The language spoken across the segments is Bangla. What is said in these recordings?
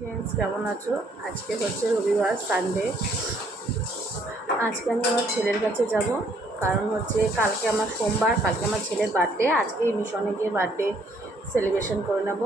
ফ্রেন্ডস কেমন আছো? আজকে হচ্ছে রবিবার সানডে আজকে আমি আমার ছেলের কাছে যাব, কারণ হচ্ছে কালকে আমার সোমবার, কালকে আমার ছেলের বার্থডে আজকে মিশনে গিয়ে বার্থডে সেলিব্রেশন করে নেব।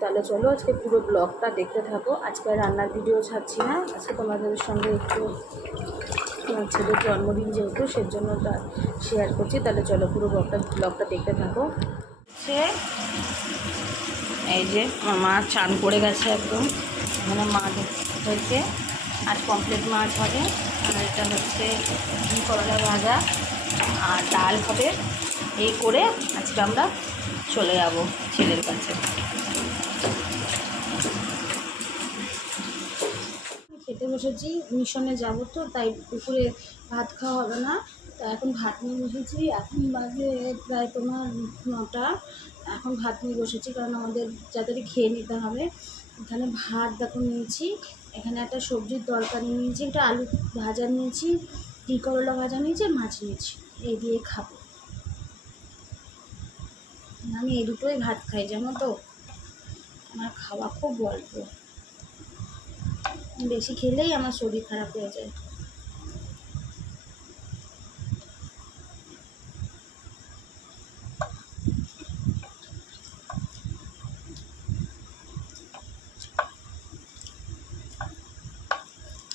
তাহলে চলো আজকে পুরো ব্লগটা দেখতে থাকো। আজকে রান্নার ভিডিও ছাড়ছি না। আজকে তোমাদের সঙ্গে একটু আমার ছেলের জন্মদিন যেহেতু, সেজন্য তা শেয়ার করছি। তাহলে চলো পুরো ব্লগটা ব্লগটা দেখতে থাকো। হচ্ছে এই যে মা চান করে গেছে একদম। এখানে মাছ হয়েছে। আজ কমপ্লিট মাছ হবে। আর এটা হচ্ছে করলা ভাজা। আর ডাল হবে। এই করে আজকে আমরা চলে যাব ছেলের কাছে। খেতে বসেছি। মিশনে যাব তো, তাই পুকুরে ভাত খাওয়া হবে না। তা এখন ভাত নিয়ে বসেছি। এখন বাজে প্রায় তোমার নটা। এখন ভাত নিয়ে বসেছি কারণ আমাদের যাদের খেয়ে নিতে হবে। এখানে ভাত দেখো নিয়েছি, এখানে একটা সবজির তরকারি নিয়েছি, একটা আলু ভাজা নিয়েছি ঘি করলা ভাজা নিয়েছি আর মাছ নিয়েছি। এই দিয়ে খাব। আমি এই দুটোই ভাত খাই, জানো তো? আমার খাওয়া খুব অল্প। বেশি খেলেই আমার শরীর খারাপ হয়ে যায়।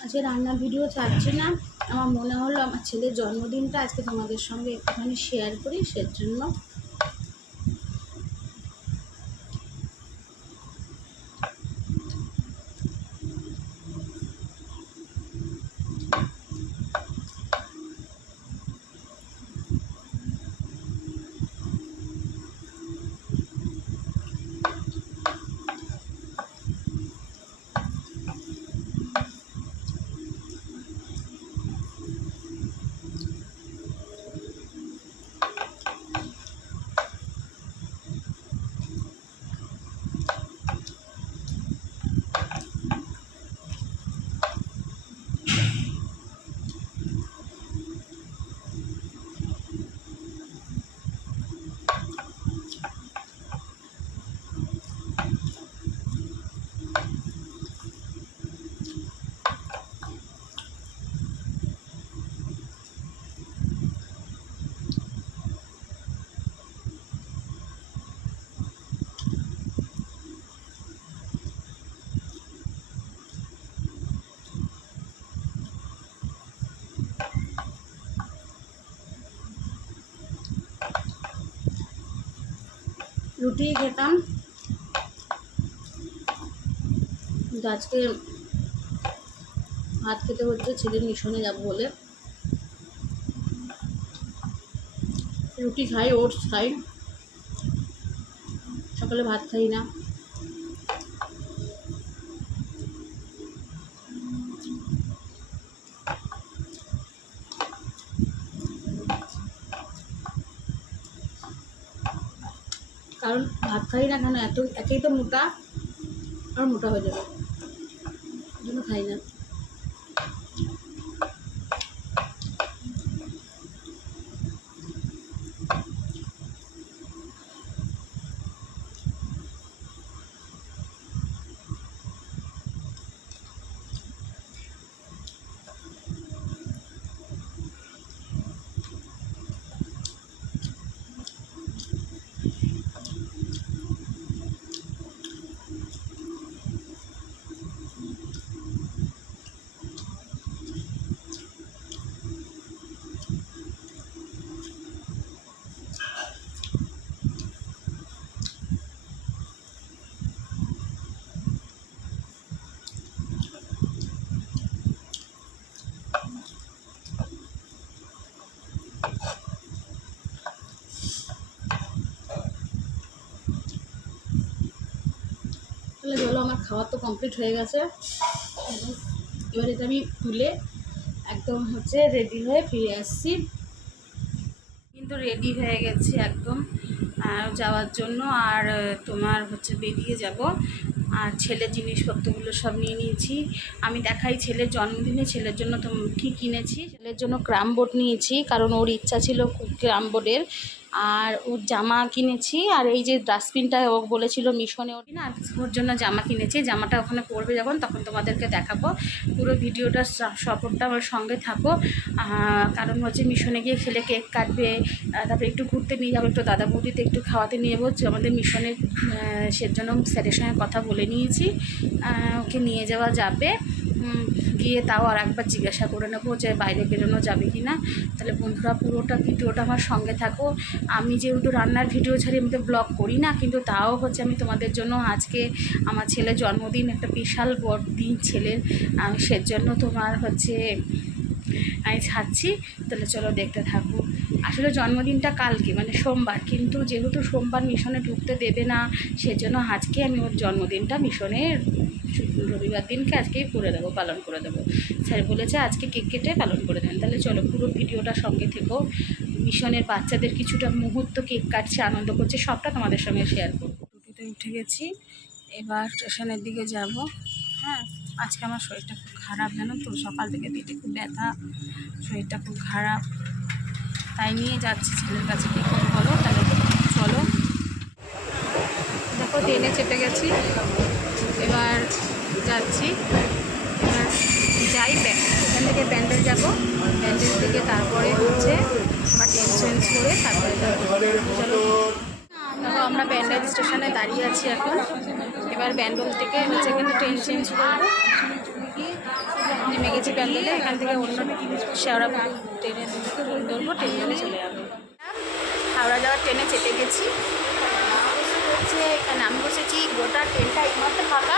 আজকে রান্নার ভিডিও ছাড়ছি না। আমার মনে হলো আমার ছেলের জন্মদিনটা আজকে তোমাদের সঙ্গে একটুখানি শেয়ার করি, সেজন্য রুটি খেতাম। কিন্তু আজকে ভাত খেতে হচ্ছে ছেলের মিশনে যাব বলে। রুটি খাই, ওটস খাই। সকালে ভাত খাই না। কারণ ভাত খাই না কেন? এত একেই তো মোটা, আর মোটা হয়ে যাবে। জন্য খাই না। তাহলে চলো, আমার খাওয়া তো কমপ্লিট হয়ে গেছে। এবার এটা আমি তুলে একদম হচ্ছে রেডি হয়ে ফিরে আসছি। কিন্তু রেডি হয়ে গেছি একদম যাওয়ার জন্য। আর তোমার হচ্ছে বেরিয়ে যাব। আর ছেলের জিনিসপত্রগুলো সব নিয়ে নিয়েছি। আমি দেখাই ছেলের জন্মদিনে, ছেলের জন্য তো কী কিনেছি? ছেলের জন্য ক্রাম বোর্ড নিয়েছি, কারণ ওর ইচ্ছা ছিল ক্রাম বোর্ডের। আর ওর জামা কিনেছি, আর এই যে ডাস্টবিনটা ও বলেছিল মিশনে ওর না ওর জন্য জামা কিনেছি, জামাটা ওখানে পরবে যখন, তখন তোমাদেরকে দেখাবো। পুরো ভিডিওটা সফরটা আমার সঙ্গে থাকো। কারণ হচ্ছে মিশনে গিয়ে খেলে কেক কাটবে তারপরে একটু ঘুরতে নিয়ে যাব, একটু দাদা বৌদিতে একটু খাওয়াতে নিয়ে যাব আমাদের মিশনে সেজন্য স্যারের সঙ্গে কথা বলে নিয়েছি। ওকে নিয়ে যাওয়া যাবে। গিয়ে তাও আর একবার জিজ্ঞাসা করে নেব যে বাইরে বেরোনো যাবে কি না। তাহলে বন্ধুরা পুরোটা ভিডিওটা আমার সঙ্গে থাকো। আমি যেহেতু রান্নার ভিডিও ছাড়ি আমি তো ব্লগ করি না, কিন্তু তাও হচ্ছে আমি তোমাদের জন্য আজকে আমার ছেলের জন্মদিন, একটা বিশাল বড় দিন ছেলের, আমি সেজন্য তোমার হচ্ছে আমি ছাড়ছি। তাহলে চলো দেখতে থাকব আসলে জন্মদিনটা কালকে মানে সোমবার, কিন্তু যেহেতু সোমবার মিশনে ঢুকতে দেবে না, সেজন্য আজকে আমি ওর জন্মদিনটা মিশনে রবিবার দিনকে আজকেই করে দেবো, পালন করে দেবো। স্যার বলেছে আজকে কেক কেটে পালন করে দেবেন তাহলে চলো পুরো ভিডিওটা সঙ্গে থেকেও মিশনের বাচ্চাদের কিছুটা মুহূর্ত কেক কাটছে, আনন্দ করছে, সবটা তোমাদের সঙ্গে শেয়ার করব। টোটোতে উঠে গেছি। এবার স্টেশনের দিকে যাব। হ্যাঁ আজকে আমার শরীরটা খুব খারাপ, জানো তো? সকাল থেকে পেটে খুব ব্যথা, শরীরটা খুব খারাপ। তাই নিয়ে যাচ্ছি ছেলের কাছে কী করে বলো? তাহলে চলো। দেখো, ট্রেনে চেপে গেছি। এবার যাচ্ছি। এবার যাই এখান থেকে প্যান্ডেল যাব। প্যান্ডেল থেকে তারপরে হচ্ছে আমার ট্রেন চেঞ্জ করে তারপরে চলো। আমরা ব্যান্ডেল স্টেশনে দাঁড়িয়ে আছি এখন। এবার ব্যান্ডেল থেকে হচ্ছে এখানে ট্রেন চেঞ্জ করব নেমে গেছি ব্যান্ডেলে এখান থেকে অন্য শেওড়া ট্রেনে ধরবো ট্রেন চলে যাব। হাওড়া যাওয়ার ট্রেনে চেপে গেছি। হচ্ছে এখানে আমি বসেছি, গোটা ট্রেনটা এইমাত্র ফাঁকা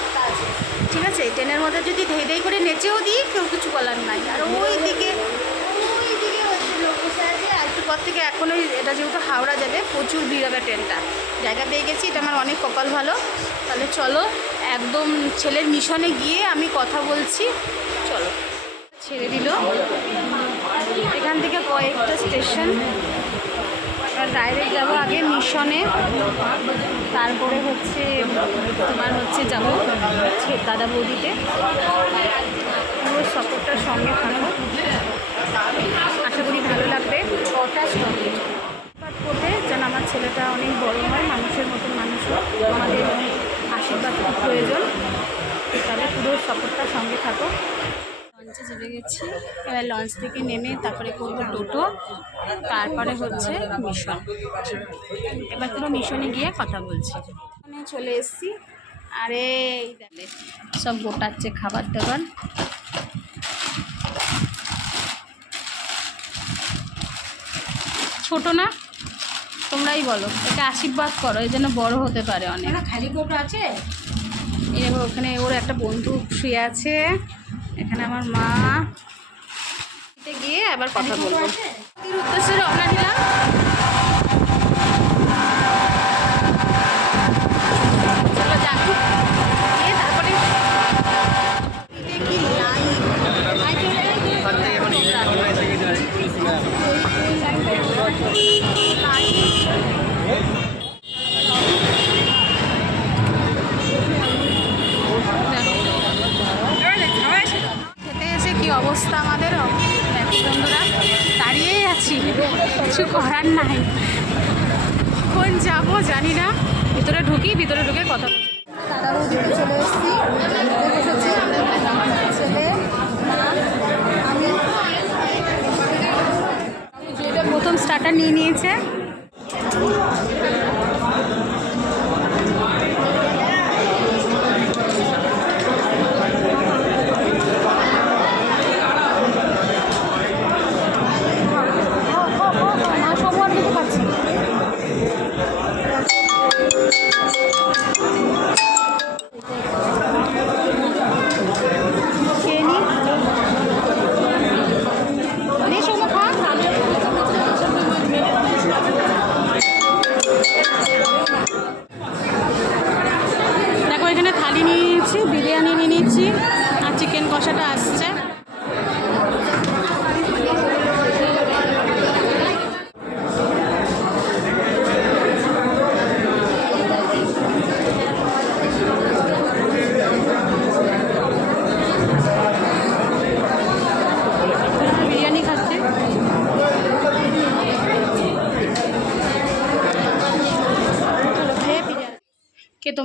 ফাঁকা আছে। ঠিক আছে ট্রেনের মধ্যে যদি ধেই ধেই করে নেচেও দিই, কেউ কিছু বলার নাই। আর ওই দিকে ওই দিকে হচ্ছে লোক বসে আছে, আর একটু পর থেকে এখনই এটা যেহেতু হাওড়া যাবে, প্রচুর ভিড় হবে ট্রেনটা জায়গা পেয়ে গেছি, এটা আমার অনেক কপাল ভালো। তাহলে চলো, একদম ছেলের মিশনে গিয়ে আমি কথা বলছি, চলো। ছেড়ে দিল। এখান থেকে কয়েকটা স্টেশন ডাইরেক্ট যাব আগে মিশনে। তারপরে হচ্ছে তোমার হচ্ছে যাব দাদা বৌদিতে। পুরো সফরটার সঙ্গে থাকো আশা করি ভালো লাগবে। ছটা সঙ্গে করতে যেন আমার ছেলেটা অনেক বড় হয়, মানুষের মতন মানুষ আমাদের আশীর্বাদ প্রয়োজন। তাহলে পুরো সফরটার সঙ্গে থাকো। লঞ্চে চেপে গেছি। এবার লঞ্চ থেকে নেমে তারপরে করব টোটো তারপরে হচ্ছে মিশন। এবার পুরো মিশনে গিয়ে কথা বলছি। ওখানে চলে এসেছি। আরে সব গোটাচ্ছে খাবার দাবার। ছোট না? তোমরাই বলো এটা আশীর্বাদ করো এই জন্য বড় হতে পারে অনেক। খালি কোটো আছে? দেখো ওখানে ওর একটা বন্ধু শুয়ে আছে। এখানে আমার মা। গিয়ে আবার কথা বলব। উদ্দেশ্যে রওনা দিলাম চলো যাক গিয়ে তারপরে এতে কি লাইন খেতে এসে কি অবস্থা আমাদের দেখো বন্ধুরা দাঁড়িয়েই আছি কিছু করার নাই। কোন যাব জানি না। ভিতরে ঢুকি ভিতরে ঢুকে কথা চলে এসেছি। ছেলে আমি। প্রথম স্টার্টার নিয়ে নিয়েছে।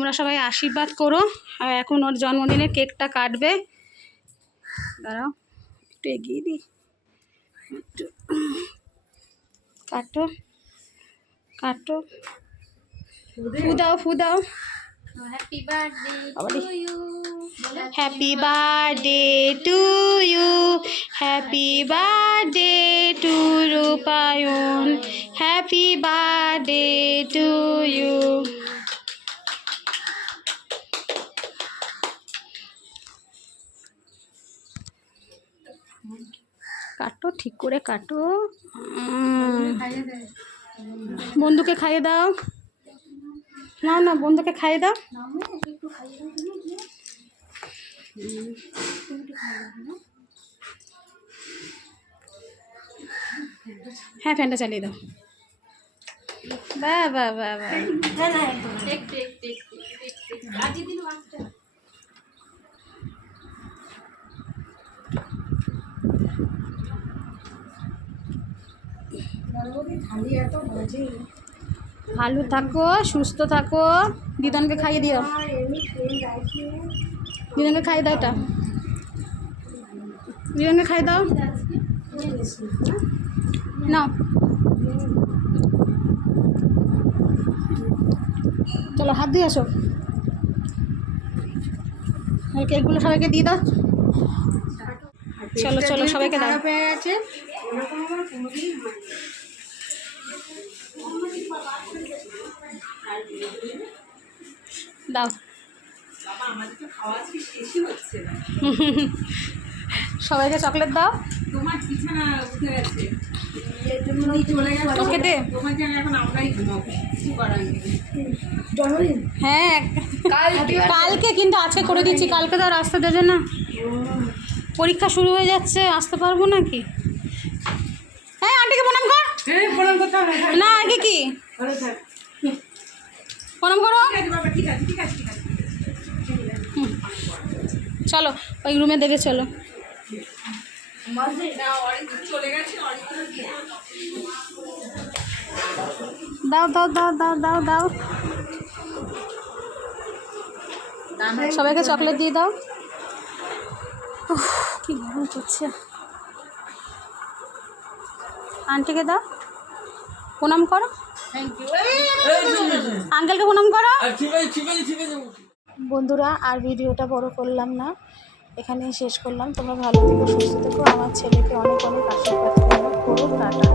তোমরা সবাই আশীর্বাদ করো। আর এখন ওর জন্মদিনের কেকটা কাটবে। দাঁড়াও একটু এগিয়ে দিই। একটু কাটো কাটো। ফু দাও ফু দাও। Happy birthday. To you happy birthday to you happy birthday to Rupayan. Happy birthday to you কাটো ঠিক করে কাটো। বন্ধুকে খাইয়ে দাও। না না বন্ধুকে খাইয়ে দাও। হ্যাঁ ফ্যানটা চালিয়ে দাও। বা বা বা বা একটু একটু একটু আজকে দিন একটা ভালো থাকো, সুস্থ থাকো। দিদনকে খাইয়ে দিও। দিদনকে খাইয়ে দাও এটা। দিদনকে খাইয়ে দাও। নাও। চলো, হাত দিয়ে আসো। কেকগুলো সবাইকে দিয়ে দাও। চলো চলো, সবাইকে দাও। পেয়ে গেছে দাও। সবাইকে চকলেট দাও। তোমার বিছানা উঠে গেছে। ওকে দে। হ্যাঁ কালকে কিন্তু আজকে করে দিচ্ছি। কালকে তো আর আসতে দেবে না। পরীক্ষা শুরু হয়ে যাচ্ছে আসতে পারব নাকি? হ্যাঁ আন্টিকে প্রণাম কর। হ্যাঁ না আগে কি? ভালো থাক। প্রণাম করো। চলো ওই রুমে দেবে চলো। দাও দাও দাও দাও দাও দাও। সবাইকে চকলেট দিয়ে দাও। কি গরম করছে আন্টিকে দাও। প্রণাম করো। আঙ্কেলকে প্রণাম করো। বন্ধুরা আর ভিডিওটা বড় করলাম না। এখানেই শেষ করলাম। তোমরা ভালো থেকো সুস্থ থেকো। আমার ছেলেকে অনেক অনেক আশীর্বাদ করো। করো টাটা